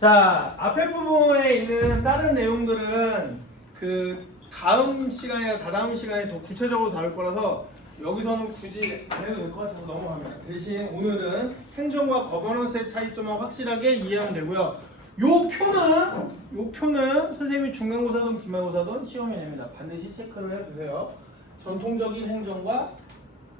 자, 앞에 부분에 있는 다른 내용들은 그 다음 시간이나 다다음 시간에 더 구체적으로 다룰 거라서 여기서는 굳이 안 해도 될 것 같아서 넘어갑니다. 대신 오늘은 행정과 거버넌스의 차이점을 확실하게 이해하면 되고요. 요 표는 선생님이 중간고사든 기말고사든 시험에 냅니다. 반드시 체크를 해주세요. 전통적인 행정과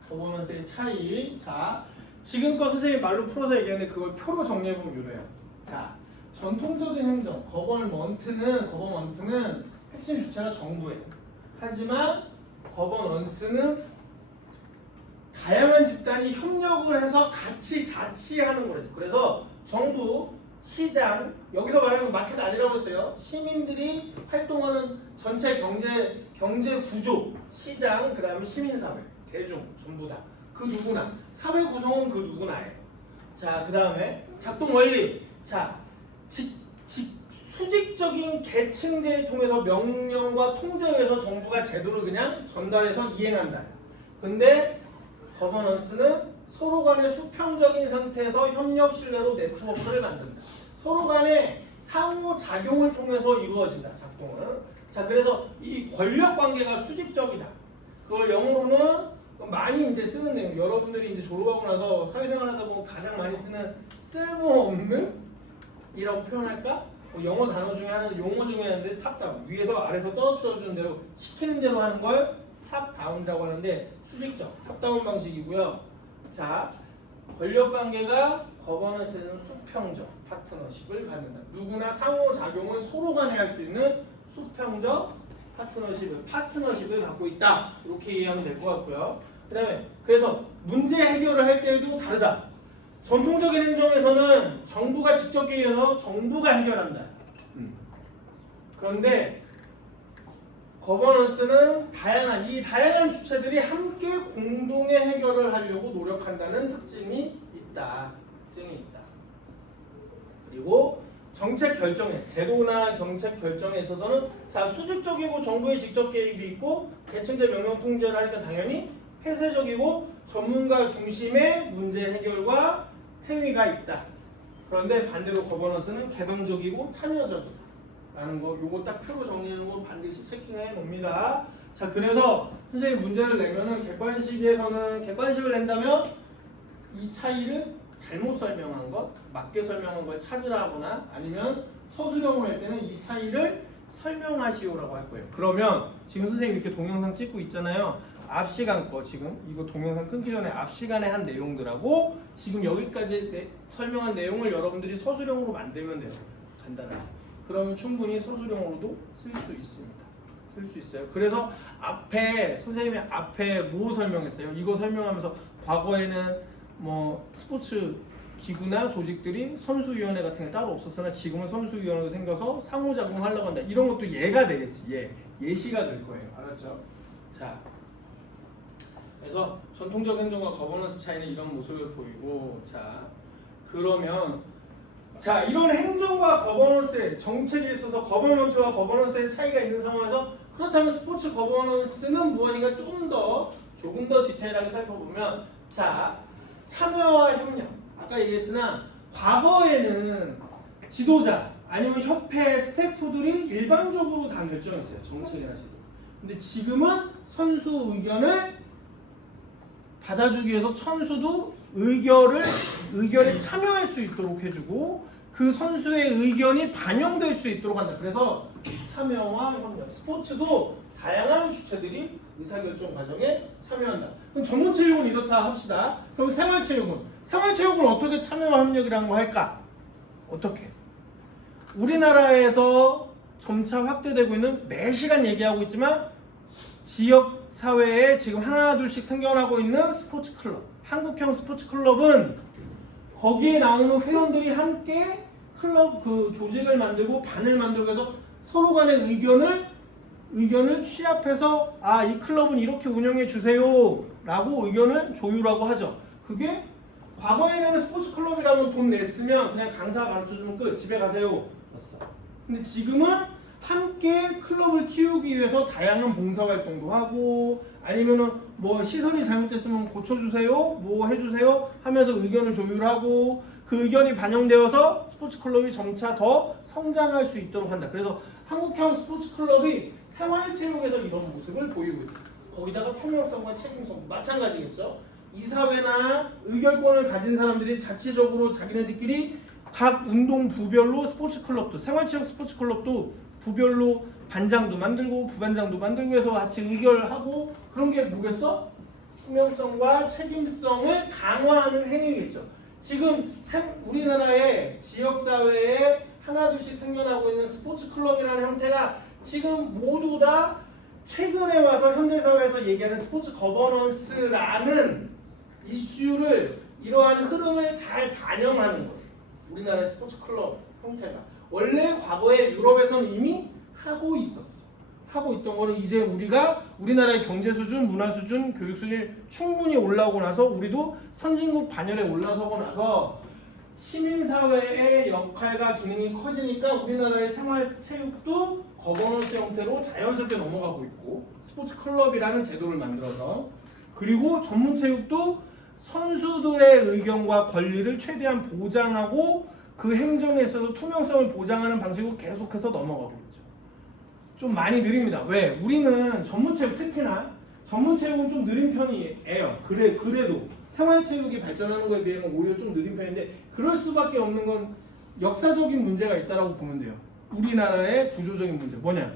거버넌스의 차이. 자, 지금껏 선생님이 말로 풀어서 얘기했는데 그걸 표로 정리해보면 이래요. 자, 전통적인 행정, 거버넌트는 핵심 주체가 정부예요. 하지만 거버넌스는 다양한 집단이 협력을 해서 같이 자치하는 거래요. 그래서 정부, 시장, 여기서 말하는 마켓 아니라고 했어요. 시민들이 활동하는 전체 경제 구조, 시장, 그 다음에 시민사회, 대중, 전부 다. 그 누구나. 사회 구성은 그 누구나예요. 자, 그 다음에 작동 원리. 자, 수직적인 계층제를 통해서 명령과 통제에 의해서 정부가 제도를 그냥 전달해서 이행한다. 근데 거버넌스는 서로 간의 수평적인 상태에서 협력 신뢰로 네트워크를 만든다. 서로 간의 상호작용을 통해서 이루어진다. 작동은. 자, 그래서 이 권력 관계가 수직적이다. 그걸 영어로는 많이 이제 쓰는 내용. 여러분들이 이제 졸업하고 나서 사회생활하다 보면 가장 많이 쓰는 쓸모없는 이라고 표현할까? 영어 단어 중에 하나는 용어 중에 하나인데 탑다운. 위에서 아래에서 떨어뜨려 주는 대로 시키는 대로 하는 걸 탑다운이라고 하는데 수직적 탑다운 방식이고요. 자, 권력 관계가 거버넌스에는 수평적 파트너십을 갖는다. 누구나 상호작용을 서로 간에 할 수 있는 수평적 파트너십을 갖고 있다. 이렇게 이해하면 될 것 같고요. 그다음에 그래서 문제 해결을 할 때에도 다르다. 전통적인 행정에서는 정부가 직접 개입해서 정부가 해결한다. 그런데 거버넌스는 다양한 주체들이 함께 공동의 해결을 하려고 노력한다는 특징이 있다. 그리고 정책 결정에, 제도나 정책 결정에 있어서는 자, 수직적이고 정부의 직접 개입이 있고 계층제 명령 통제를 하니까 당연히 폐쇄적이고 전문가 중심의 문제 해결과 행위가 있다. 그런데 반대로 거버넌스는 개방적이고 참여적이다. 라는 거, 요거 딱 표로 정리하는 거 반드시 체킹해 봅니다. 자, 그래서 선생님 문제를 내면은 객관식을 낸다면 이 차이를 잘못 설명한 것, 맞게 설명한 걸 찾으라거나 아니면 서술형으로 할 때는 이 차이를 설명하시오라고 할 거예요. 그러면 지금 선생님 이렇게 동영상 찍고 있잖아요. 앞 시간 거 지금 이거 동영상 끊기 전에 앞 시간에 한 내용들하고 지금 여기까지 설명한 내용을 여러분들이 서술형으로 만들면 돼요. 간단하게. 그러면 충분히 서술형으로도 쓸 수 있습니다. 쓸 수 있어요. 그래서 선생님이 앞에 뭐 설명했어요? 이거 설명하면서 과거에는 뭐 스포츠 기구나 조직들이 선수위원회 같은 게 따로 없었으나 지금은 선수위원회가 생겨서 상호작용하려고 한다. 이런 것도 예가 되겠지. 예시가 될 거예요. 알았죠? 자, 그래서 전통적 행정과 거버넌스 차이는 이런 모습을 보이고, 자, 그러면 자, 이런 행정과 거버넌스의 정책에 있어서 거버넌트와 거버넌스의 차이가 있는 상황에서 그렇다면 스포츠 거버넌스는 무엇인가 조금 더 디테일하게 살펴보면, 자, 참여와 협력. 아까 얘기했으나 과거에는 지도자 아니면 협회 스태프들이 일방적으로 다 결정했어요. 정책이나 지도. 근데 지금은 선수 의견을 받아주기 위해서 선수도 의견에 참여할 수 있도록 해주고 그 선수의 의견이 반영될 수 있도록 한다. 그래서 참여와 협력, 스포츠도 다양한 주체들이 의사결정 과정에 참여한다. 그럼 전문체육은 이렇다 합시다. 그럼 생활체육은 어떻게 참여와 협력이라는 거 할까? 어떻게? 우리나라에서 점차 확대되고 있는 매 시간 얘기하고 있지만 지역 사회에 지금 하나 둘씩 생겨나고 있는 스포츠 클럽, 한국형 스포츠 클럽은 거기에 나오는 회원들이 함께 클럽 그 조직을 만들고 반을 만들고 해서 서로 간의 의견을 취합해서 이 클럽은 이렇게 운영해 주세요 라고 의견을 조율하고 하죠. 그게 과거에는 스포츠 클럽이라면 돈 냈으면 그냥 강사 가르쳐주면 끝, 집에 가세요. 근데 지금은 함께 클럽을 키우기 위해서 다양한 봉사활동도 하고 아니면은 뭐 시설이 잘못됐으면 고쳐주세요, 뭐 해주세요 하면서 의견을 조율하고 그 의견이 반영되어서 스포츠 클럽이 점차 더 성장할 수 있도록 한다. 그래서 한국형 스포츠 클럽이 생활체육에서 이런 모습을 보이고 있다. 거기다가 투명성과 책임성 마찬가지겠죠. 이사회나 의결권을 가진 사람들이 자체적으로 자기네들끼리 각 운동 부별로 스포츠 클럽도 생활체육 스포츠 클럽도 부별로 반장도 만들고 부반장도 만들고 해서 같이 의결하고 그런 게 뭐겠어? 투명성과 책임성을 강화하는 행위겠죠. 지금 우리나라의 지역사회에 하나둘씩 생겨나고 있는 스포츠 클럽이라는 형태가 지금 모두 다 최근에 와서 현대사회에서 얘기하는 스포츠 거버넌스라는 이슈를 이러한 흐름을 잘 반영하는 거예요. 우리나라의 스포츠 클럽 형태가 원래 과거에 유럽에서는 이미 하고 있었어. 하고 있던 거를 이제 우리나라의 경제 수준, 문화 수준, 교육 수준이 충분히 올라오고 나서 우리도 선진국 반열에 올라서고 나서 시민사회의 역할과 기능이 커지니까 우리나라의 생활체육도 거버넌스 형태로 자연스럽게 넘어가고 있고 스포츠 클럽이라는 제도를 만들어서 그리고 전문체육도 선수들의 의견과 권리를 최대한 보장하고 그 행정에 있어서 투명성을 보장하는 방식으로 계속해서 넘어가고 있죠. 좀 많이 느립니다. 왜? 우리는 전문체육 특히나 전문체육은 좀 느린 편이에요. 그래도 생활체육이 발전하는 거에 비해서는 오히려 좀 느린 편인데 그럴 수밖에 없는 건 역사적인 문제가 있다고 보면 돼요. 우리나라의 구조적인 문제 뭐냐?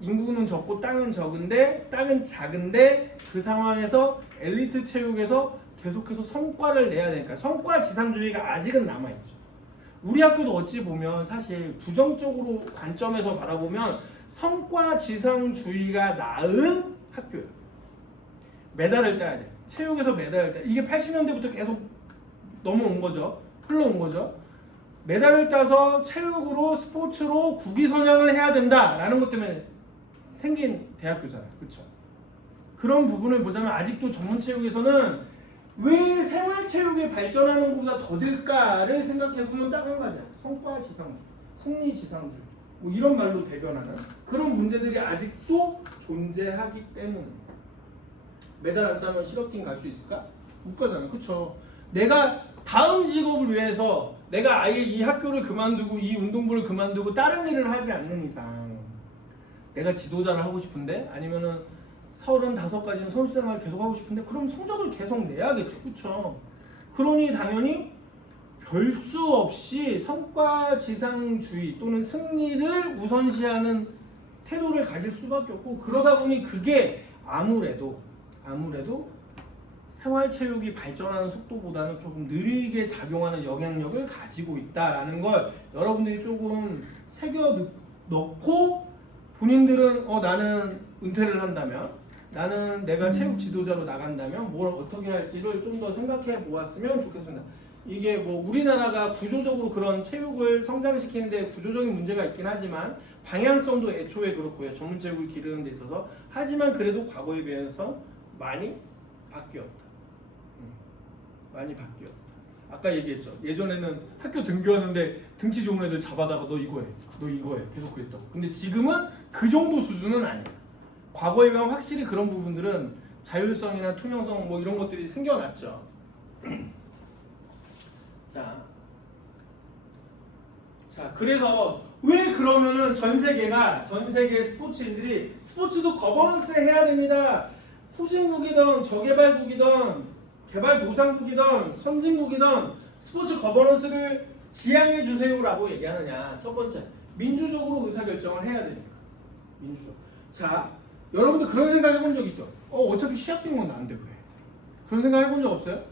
인구는 적고 땅은 적은데 땅은 작은데 그 상황에서 엘리트 체육에서 계속해서 성과를 내야 되니까 성과 지상주의가 아직은 남아있죠. 우리 학교도 어찌 보면 사실 부정적으로 관점에서 바라보면 성과 지상주의가 나은 학교예요. 메달을 따야 돼. 체육에서 메달을 따야 돼. 이게 80년대부터 계속 넘어온 거죠. 흘러온 거죠. 메달을 따서 체육으로 스포츠로 국위선양을 해야 된다라는 것 때문에 생긴 대학교잖아요. 그렇죠? 그런 부분을 보자면 아직도 전문체육에서는 왜 생활체육이 발전하는 것보다 더딜까를 생각해보면 딱 한 가지야. 성과지상주의, 승리지상주의 뭐 이런 말로 대변하는 그런 문제들이 아직도 존재하기 때문에 메달 안 따면 실업팀 갈 수 있을까? 못 가잖아. 그쵸? 내가 다음 직업을 위해서 내가 아예 이 학교를 그만두고 이 운동부를 그만두고 다른 일을 하지 않는 이상 내가 지도자를 하고 싶은데 아니면은 35까지는 선수생활을 계속 하고 싶은데 그럼 성적을 계속 내야겠죠. 그쵸? 그러니 당연히 별 수 없이 성과지상주의 또는 승리를 우선시하는 태도를 가질 수밖에 없고 그러다 보니 그게 아무래도 생활체육이 발전하는 속도보다는 조금 느리게 작용하는 영향력을 가지고 있다라는 걸 여러분들이 조금 새겨 넣고 본인들은 나는 은퇴를 한다면 나는 내가 체육 지도자로 나간다면 뭘 어떻게 할지를 좀 더 생각해 보았으면 좋겠습니다. 이게 뭐 우리나라가 구조적으로 그런 체육을 성장시키는데 구조적인 문제가 있긴 하지만 방향성도 애초에 그렇고요. 전문체육을 기르는 데 있어서 하지만 그래도 과거에 비해서 많이 바뀌었다. 많이 바뀌었다. 아까 얘기했죠. 예전에는 학교 등교하는데 등치 좋은 애들 잡아다가 너 이거 해. 너 이거 해. 계속 그랬다고. 근데 지금은 그 정도 수준은 아니야. 과거에 비하면 확실히 그런 부분들은 자율성이나 투명성 뭐 이런 것들이 생겨났죠. 자, 그래서 왜 그러면은 전 세계 스포츠인들이 스포츠도 거버넌스 해야 됩니다. 후진국이든 저개발국이든 개발도상국이든 선진국이든 스포츠 거버넌스를 지향해 주세요라고 얘기하느냐. 첫 번째, 민주적으로 의사결정을 해야 되니까. 민주적. 자, 여러분들 그런 생각 해본 적 있죠? 어차피 시합 뛰는 건 나은데 왜? 그런 생각 해본 적 없어요?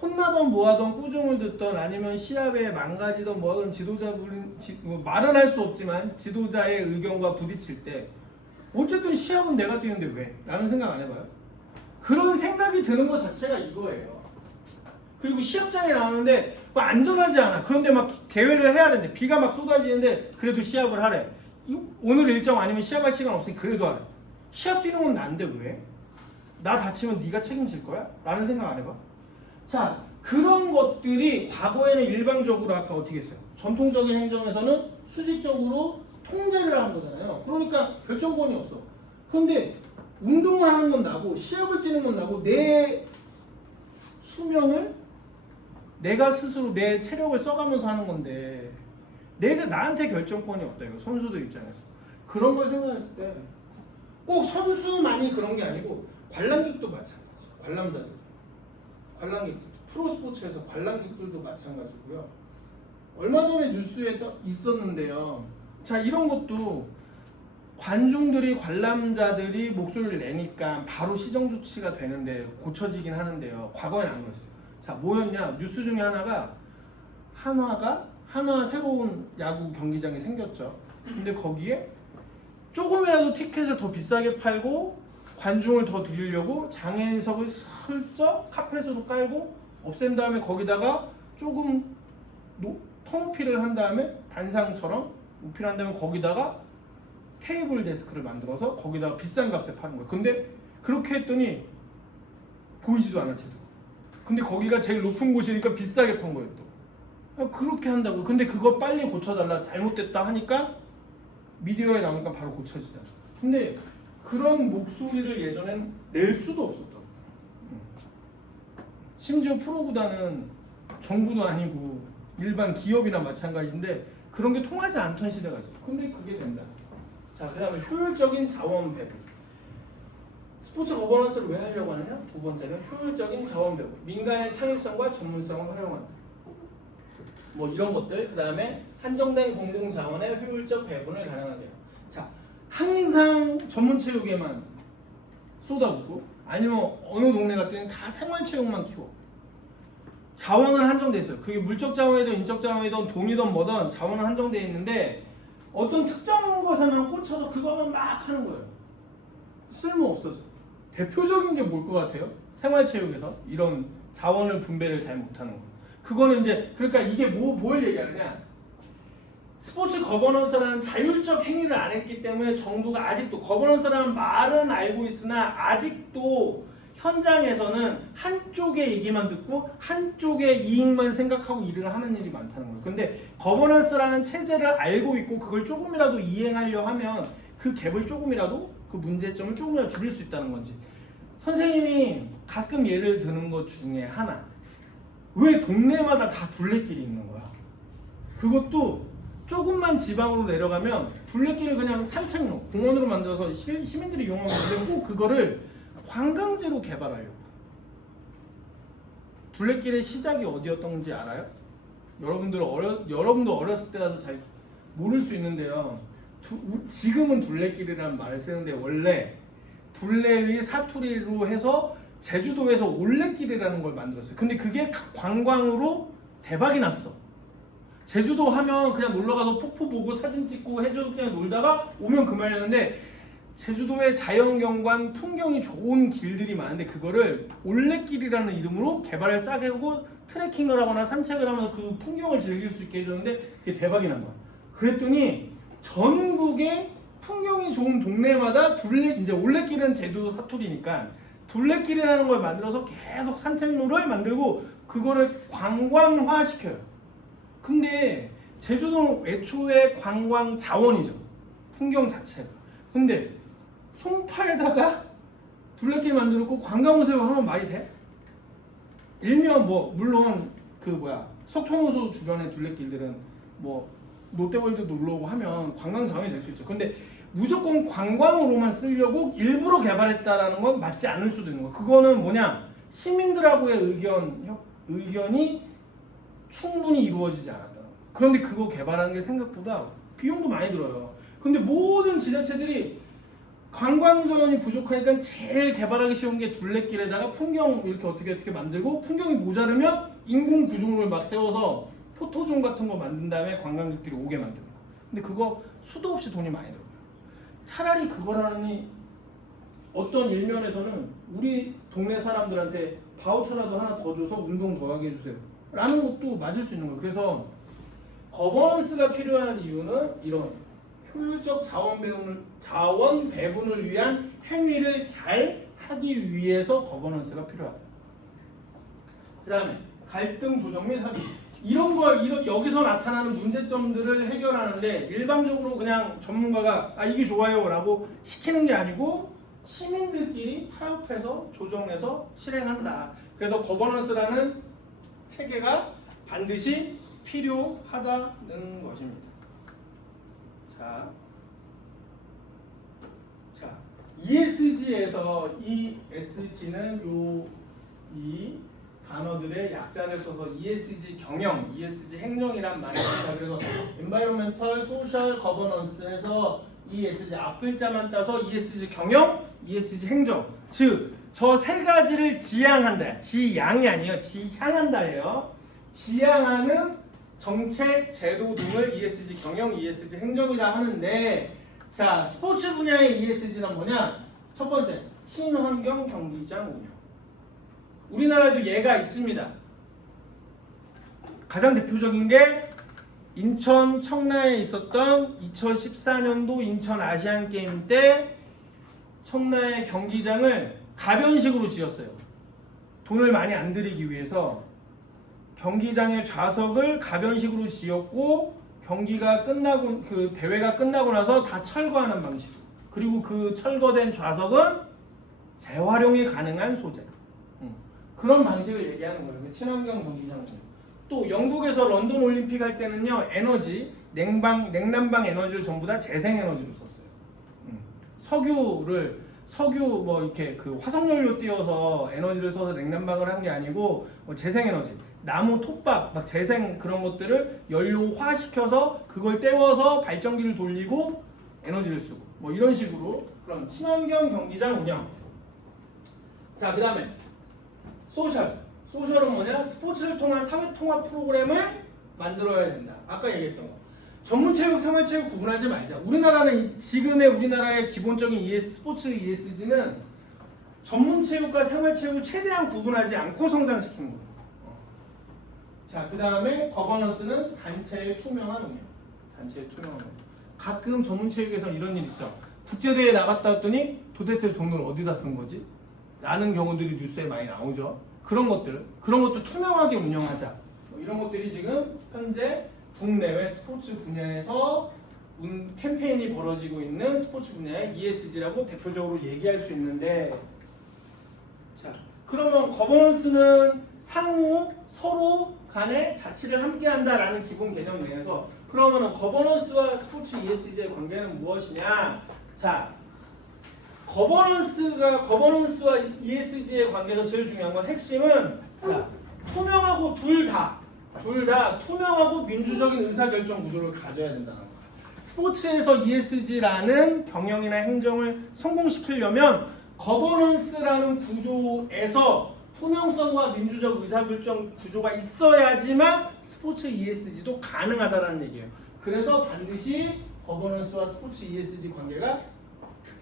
혼나던 뭐하던 꾸중을 듣던 아니면 시합에 망가지던 뭐하던 지도자분 말은 할 수 없지만 지도자의 의견과 부딪힐 때 어쨌든 시합은 내가 뛰는데 왜? 라는 생각 안 해봐요? 그런 생각이 드는 것 자체가 이거예요. 그리고 시합장에 나오는데 뭐 안전하지 않아. 그런데 막 대회를 해야 되는데 비가 막 쏟아지는데 그래도 시합을 하래. 오늘 일정 아니면 시합할 시간 없으니 그래도 하래. 시합 뛰는 건 나인데 왜? 나 다치면 네가 책임질 거야? 라는 생각 안 해봐? 자, 그런 것들이 과거에는 일방적으로 아까 어떻게 했어요? 전통적인 행정에서는 수직적으로 통제를 하는 거잖아요. 그러니까 결정권이 없어. 그런데 운동을 하는 건 나고 시합을 뛰는 건 나고 내 수명을 내가 스스로 내 체력을 써가면서 하는 건데 내가 나한테 결정권이 없다 이거 선수들 입장에서 그런 걸 생각했을 때 꼭 선수만이 그런 게 아니고 관람객도 마찬가지. 관람객 프로스포츠에서 관람객들도 마찬가지고요. 얼마 전에 뉴스에 있었는데요. 자 이런 것도 관중들이 관람자들이 목소리를 내니까 바로 시정 조치가 되는데 고쳐지긴 하는데요. 과거엔 안 그랬어요. 자 뭐였냐 뉴스 중에 하나가 한화 새로운 야구 경기장이 생겼죠. 근데 거기에 조금이라도 티켓을 더 비싸게 팔고 관중을 더 들이려고 장애인석을 슬쩍 카펫으로 깔고 없앤 다음에 거기다가 조금 턴오피를 한 다음에 단상처럼 오피를 한 다음에 거기다가 테이블 데스크를 만들어서 거기다가 비싼 값에 파는 거예요. 근데 그렇게 했더니 보이지도 않아 제대로. 근데 거기가 제일 높은 곳이니까 비싸게 판 거예요 또. 그렇게 한다고. 근데 그거 빨리 고쳐달라 잘못됐다 하니까 미디어에 나오니까 바로 고쳐지잖아. 근데 그런 목소리를 예전엔 낼 수도 없었다고. 심지어 프로구단은 정부도 아니고 일반 기업이나 마찬가지인데 그런 게 통하지 않던 시대가 있어. 근데 그게 된다. 자, 그 다음에 효율적인 자원 배분. 스포츠 거버넌스를 왜 하려고 하느냐? 두 번째는 효율적인 자원 배분. 민간의 창의성과 전문성을 활용한다. 뭐 이런 것들. 그 다음에 한정된 공공 자원의 효율적 배분을 가능하게 해요. 자, 항상 전문 체육에만 쏟아붓고 아니면 어느 동네 갔더니 다 생활 체육만 키워. 자원은 한정돼 있어요. 그게 물적 자원이든 인적 자원이든 돈이든 뭐든 자원은 한정돼 있는데 어떤 특정 것에만 꽂혀서 그것만 막 하는 거예요. 쓸모 없어져. 대표적인 게 뭘 것 같아요? 생활체육에서 이런 자원을 분배를 잘 못하는 거. 그거는 이제 그러니까 이게 뭘 얘기하느냐? 스포츠 거버넌스라는 자율적 행위를 안 했기 때문에 정부가 아직도 거버넌스라는 말은 알고 있으나 아직도 현장에서는 한쪽의 얘기만 듣고 한쪽의 이익만 생각하고 일을 하는 일이 많다는 거예요. 근데 거버넌스라는 체제를 알고 있고 그걸 조금이라도 이행하려 하면 그 갭을 조금이라도 그 문제점을 조금이라도 줄일 수 있다는 건지. 선생님이 가끔 예를 드는 것 중에 하나. 왜 동네마다 다 둘레길이 있는 거야? 그것도 조금만 지방으로 내려가면 둘레길을 그냥 산책로, 공원으로 만들어서 시민들이 이용하면 되는데 꼭 그거를 관광지로 개발하려고. 둘레길의 시작이 어디였던지 알아요? 여러분도 어렸을 때라도 잘 모를 수 있는데요. 지금은 둘레길이라는 말을 쓰는데 원래 둘레의 사투리로 해서 제주도에서 올레길이라는 걸 만들었어요. 근데 그게 관광으로 대박이 났어. 제주도 하면 그냥 놀러가서 폭포 보고 사진 찍고 해수욕장에 놀다가 오면 그만이었는데 제주도의 자연경관 풍경이 좋은 길들이 많은데 그거를 올레길이라는 이름으로 개발을 싸게 하고 트레킹을 하거나 산책을 하면서 그 풍경을 즐길 수 있게 해줬는데 그게 대박이 난 거야. 그랬더니 전국의 풍경이 좋은 동네마다 이제 올레길은 제주도 사투리니까 둘레길이라는 걸 만들어서 계속 산책로를 만들고 그거를 관광화 시켜요. 근데 제주도는 애초에 관광 자원이죠. 풍경 자체가. 근데 송파에다가 둘레길 만들고 관광오세요 하면 말이 돼? 일면 뭐 물론 석촌호수 주변의 둘레길들은 뭐 롯데월드 놀러오고 하면 관광 자원이 될 수 있죠. 근데 무조건 관광으로만 쓰려고 일부러 개발했다라는 건 맞지 않을 수도 있는 거예요. 그거는 뭐냐? 시민들하고의 의견이 충분히 이루어지지 않았다. 그런데 그거 개발하는 게 생각보다 비용도 많이 들어요. 근데 모든 지자체들이 관광 자원이 부족하니까 제일 개발하기 쉬운 게 둘레길에다가 풍경 이렇게 어떻게 만들고 풍경이 모자르면 인공 구조물을 막 세워서 포토존 같은 거 만든 다음에 관광객들이 오게 만드는 거. 근데 그거 수도 없이 돈이 많이 들어요. 차라리 그거라니 어떤 일면에서는 우리 동네 사람들한테 바우처라도 하나 더 줘서 운동 더 하게 해주세요 라는 것도 맞을 수 있는 거예요. 그래서 거버넌스가 필요한 이유는 이런 효율적 자원 배분을 위한 행위를 잘 하기 위해서 거버넌스가 필요하다. 그 다음에 갈등 조정 및 합의. 이런 여기서 나타나는 문제점들을 해결하는데 일방적으로 그냥 전문가가 이게 좋아요 라고 시키는 게 아니고 시민들끼리 타협해서 조정해서 실행한다. 그래서 거버넌스라는 체계가 반드시 필요하다는 것입니다. 자, ESG에서 ESG는 이 단어들의 약자를 써서 ESG 경영, ESG 행정이란 말이 있습니다. 그래서 Environmental, Social, Governance에서 ESG 앞글자만 따서 ESG 경영, ESG 행정. 즉, 저 세 가지를 지향한다. 지향이 아니에요. 지향한다예요. 지향하는 정책, 제도 등을 ESG 경영, ESG 행정이라 하는데, 자, 스포츠 분야의 ESG는 뭐냐? 첫 번째, 친환경 경기장 운영. 우리나라에도 예가 있습니다. 가장 대표적인 게 인천 청라에 있었던 2014년도 인천 아시안게임 때 청라의 경기장을 가변식으로 지었어요. 돈을 많이 안 들이기 위해서 경기장의 좌석을 가변식으로 지었고, 경기가 끝나고 그 대회가 끝나고 나서 다 철거하는 방식. 그리고 그 철거된 좌석은 재활용이 가능한 소재. 그런 방식을 얘기하는 거예요. 친환경 경기장. 또 영국에서 런던 올림픽 할 때는요, 에너지, 냉난방 에너지를 전부 다 재생 에너지로 썼어요. 석유 뭐 이렇게 그 화석연료 띄워서 에너지를 써서 냉난방을 한 게 아니고 뭐 재생 에너지, 나무 톱밥, 막 재생 그런 것들을 연료화 시켜서 그걸 때워서 발전기를 돌리고 에너지를 쓰고 뭐 이런 식으로 그런 친환경 경기장 운영. 자, 그다음에 소셜은 뭐냐? 스포츠를 통한 사회통합 프로그램을 만들어야 된다. 아까 얘기했던 거. 전문체육, 생활체육 구분하지 말자. 우리나라의 기본적인 스포츠 ESG는 전문체육과 생활체육을 최대한 구분하지 않고 성장시키는 거예요. 자, 그 다음에 거버넌스는 단체의 투명한 운영. 가끔 전문체육에서 이런 일 있죠. 국제대회 나갔다 왔더니 도대체 돈을 어디다 쓴 거지? 라는 경우들이 뉴스에 많이 나오죠. 그런 것도 투명하게 운영하자. 이런 것들이 지금 현재 국내외 스포츠 분야에서 캠페인이 벌어지고 있는 스포츠 분야의 ESG라고 대표적으로 얘기할 수 있는데, 자, 그러면 거버넌스는 상호 서로 간의 자치를 함께한다라는 기본 개념 내에서, 그러면 거버넌스와 스포츠 ESG의 관계는 무엇이냐? 자, 거버넌스와 ESG의 관계에서 제일 중요한 건 핵심은, 자, 투명하고 둘 다 투명하고 민주적인 의사결정 구조를 가져야 된다는 거예요. 스포츠에서 ESG라는 경영이나 행정을 성공시키려면 거버넌스라는 구조에서 투명성과 민주적 의사결정 구조가 있어야지만 스포츠 ESG도 가능하다는 얘기예요. 그래서 반드시 거버넌스와 스포츠 ESG 관계가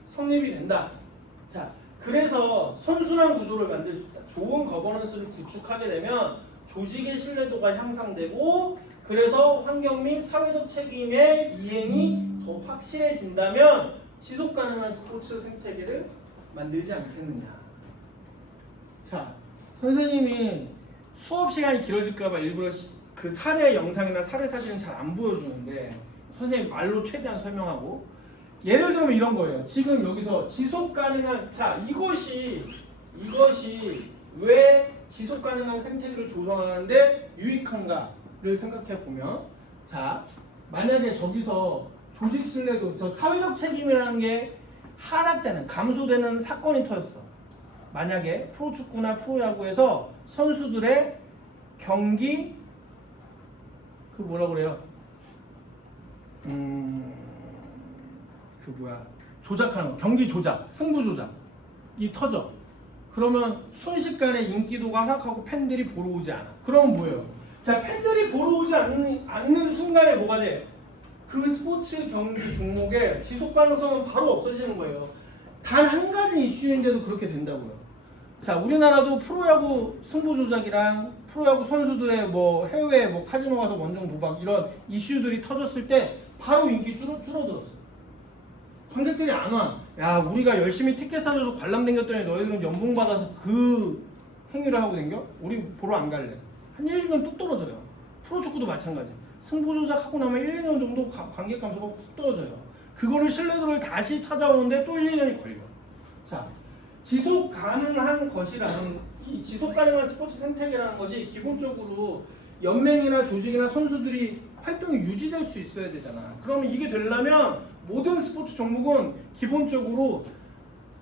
성립이 된다. 자, 그래서 선순환 구조를 만들 수 있다. 좋은 거버넌스를 구축하게 되면 조직의 신뢰도가 향상되고, 그래서 환경 및 사회적 책임의 이행이 더 확실해진다면 지속 가능한 스포츠 생태계를 만들지 않겠느냐. 자, 선생님이 수업 시간이 길어질까봐 일부러 그 사례 영상이나 사례 사진은 잘 안 보여주는데 선생님 말로 최대한 설명하고, 예를 들면 이런 거예요. 지금 여기서 지속 가능한, 자, 이것이 왜 지속 가능한 생태계를 조성하는데 유익한가를 생각해 보면, 자, 만약에 저기서 조직 신뢰도, 저 사회적 책임이라는 게 하락되는, 감소되는 사건이 터졌어. 만약에 프로축구나 프로야구에서 선수들의 경기 그 뭐라 그래요? 조작하는 거, 경기 조작, 승부 조작이 터져. 그러면 순식간에 인기도가 하락하고 팬들이 보러 오지 않아. 그럼 뭐예요? 자, 팬들이 보러 오지 않는 순간에 뭐가 돼? 그 스포츠 경기 종목의 지속 가능성은 바로 없어지는 거예요. 단 한 가지 이슈인데도 그렇게 된다고요. 자, 우리나라도 프로야구 승부 조작이랑 프로야구 선수들의 뭐 해외 뭐 카지노 가서 원정 도박 이런 이슈들이 터졌을 때 바로 인기 줄어들었어. 관객들이 안 와. 야, 우리가 열심히 티켓 사줘서 관람 댕겼더니 너희들은 연봉 받아서 그 행위를 하고 댕겨? 우리 보러 안 갈래. 한 1, 2년 뚝 떨어져요. 프로축구도 마찬가지. 승부 조작하고 나면 1, 2년 정도 관객 감소가 훅 떨어져요. 그거를 신뢰도를 다시 찾아오는데 또 1, 2년이 걸려. 자, 지속 가능한 것이라는 이 지속 가능한 스포츠 생태계라는 것이 기본적으로 연맹이나 조직이나 선수들이 활동이 유지될 수 있어야 되잖아. 그러면 이게 되려면 모든 스포츠 종목은 기본적으로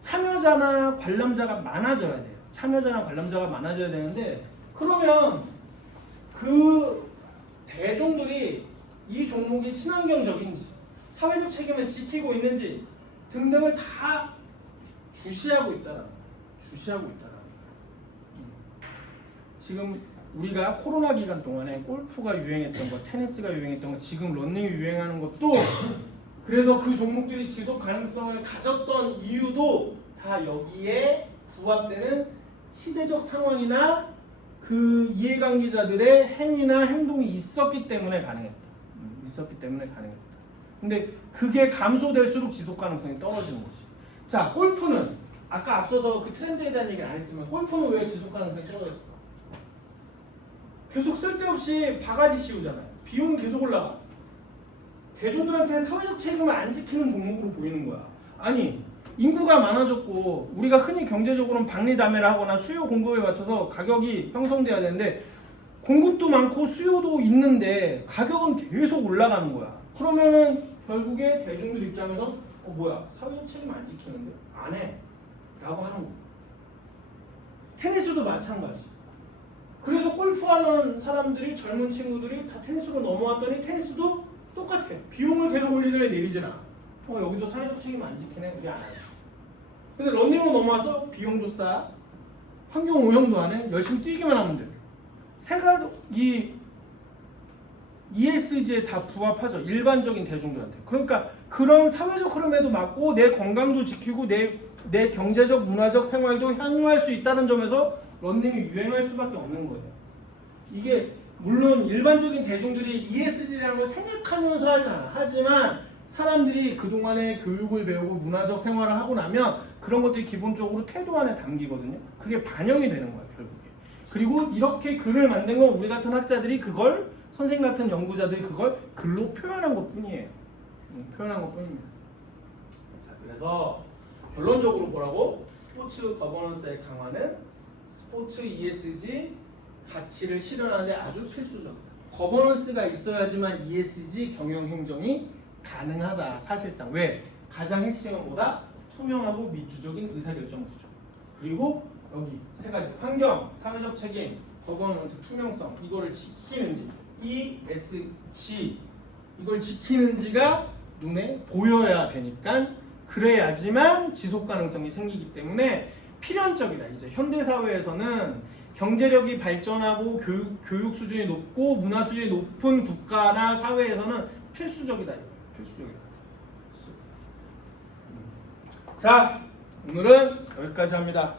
참여자나 관람자가 많아져야 돼요. 참여자나 관람자가 많아져야 되는데 그러면 그 대중들이 이 종목이 친환경적인지 사회적 책임을 지키고 있는지 등등을 다 주시하고 있다라는 거예요. 주시하고 있다라는 거예요. 지금 우리가 코로나 기간 동안에 골프가 유행했던 거, 테니스가 유행했던 거, 지금 러닝이 유행하는 것도 그래서 그 종목들이 지속 가능성을 가졌던 이유도 다 여기에 부합되는 시대적 상황이나 그 이해관계자들의 행위나 행동이 있었기 때문에 가능했다. 있었기 때문에 가능했다. 근데 그게 감소될수록 지속 가능성이 떨어지는 거지. 자, 골프는 아까 앞서서 그 트렌드에 대한 얘기는 안 했지만 골프는 왜 지속 가능성이 떨어졌을까? 계속 쓸데없이 바가지 씌우잖아요. 비용이 계속 올라가. 대중들한테 사회적 책임을 안 지키는 종목으로 보이는 거야. 아니, 인구가 많아졌고 우리가 흔히 경제적으로는 박리담회를 하거나 수요 공급에 맞춰서 가격이 형성돼야 되는데 공급도 많고 수요도 있는데 가격은 계속 올라가는 거야. 그러면은 결국에 대중들 입장에서 뭐야, 사회적 책임 안 지키는데 안 해 라고 하는 거야. 테니스도 마찬가지. 그래서 골프하는 사람들이, 젊은 친구들이 다 테니스로 넘어왔더니 테니스도 똑같아. 비용을 계속 올리더니 내리진 않아. 여기도 사회적 책임 안 지키네, 우리 안 해. 근데 런닝으로 넘어와서 비용도 싸, 환경 오염도 안 해, 열심히 뛰기만 하면 돼. 세가 이 ESG에 다 부합하죠. 일반적인 대중들한테. 그러니까 그런 사회적 흐름에도 맞고 내 건강도 지키고 내 경제적, 문화적 생활도 향유할 수 있다는 점에서 런닝이 유행할 수밖에 없는 거예요. 이게 물론 일반적인 대중들이 ESG라는 걸 생각하면서 하진 않아. 하지만 사람들이 그동안에 교육을 배우고 문화적 생활을 하고 나면 그런 것들이 기본적으로 태도 안에 담기거든요. 그게 반영이 되는 거야, 결국에. 그리고 이렇게 글을 만든 건 우리 같은 학자들이 그걸, 선생님 같은 연구자들이 그걸 글로 표현한 것 뿐이에요. 표현한 것 뿐입니다. 자, 그래서 결론적으로 뭐라고? 스포츠 거버넌스의 강화는 스포츠 ESG 가치를 실현하는 데 아주 필수적이다. 거버넌스가 있어야지만 ESG 경영 행정이 가능하다. 사실상. 왜? 가장 핵심은 뭐다? 투명하고 민주적인 의사결정 구조. 그리고 여기 세 가지. 환경, 사회적 책임, 거버넌스, 투명성. 이거를 지키는지, ESG 이걸 지키는지가 눈에 보여야 되니까, 그래야지만 지속 가능성이 생기기 때문에 필연적이다. 이제 현대 사회에서는 경제력이 발전하고 교육 수준이 높고 문화 수준이 높은 국가나 사회에서는 필수적이다. 필수적이다. 자, 오늘은 여기까지 합니다.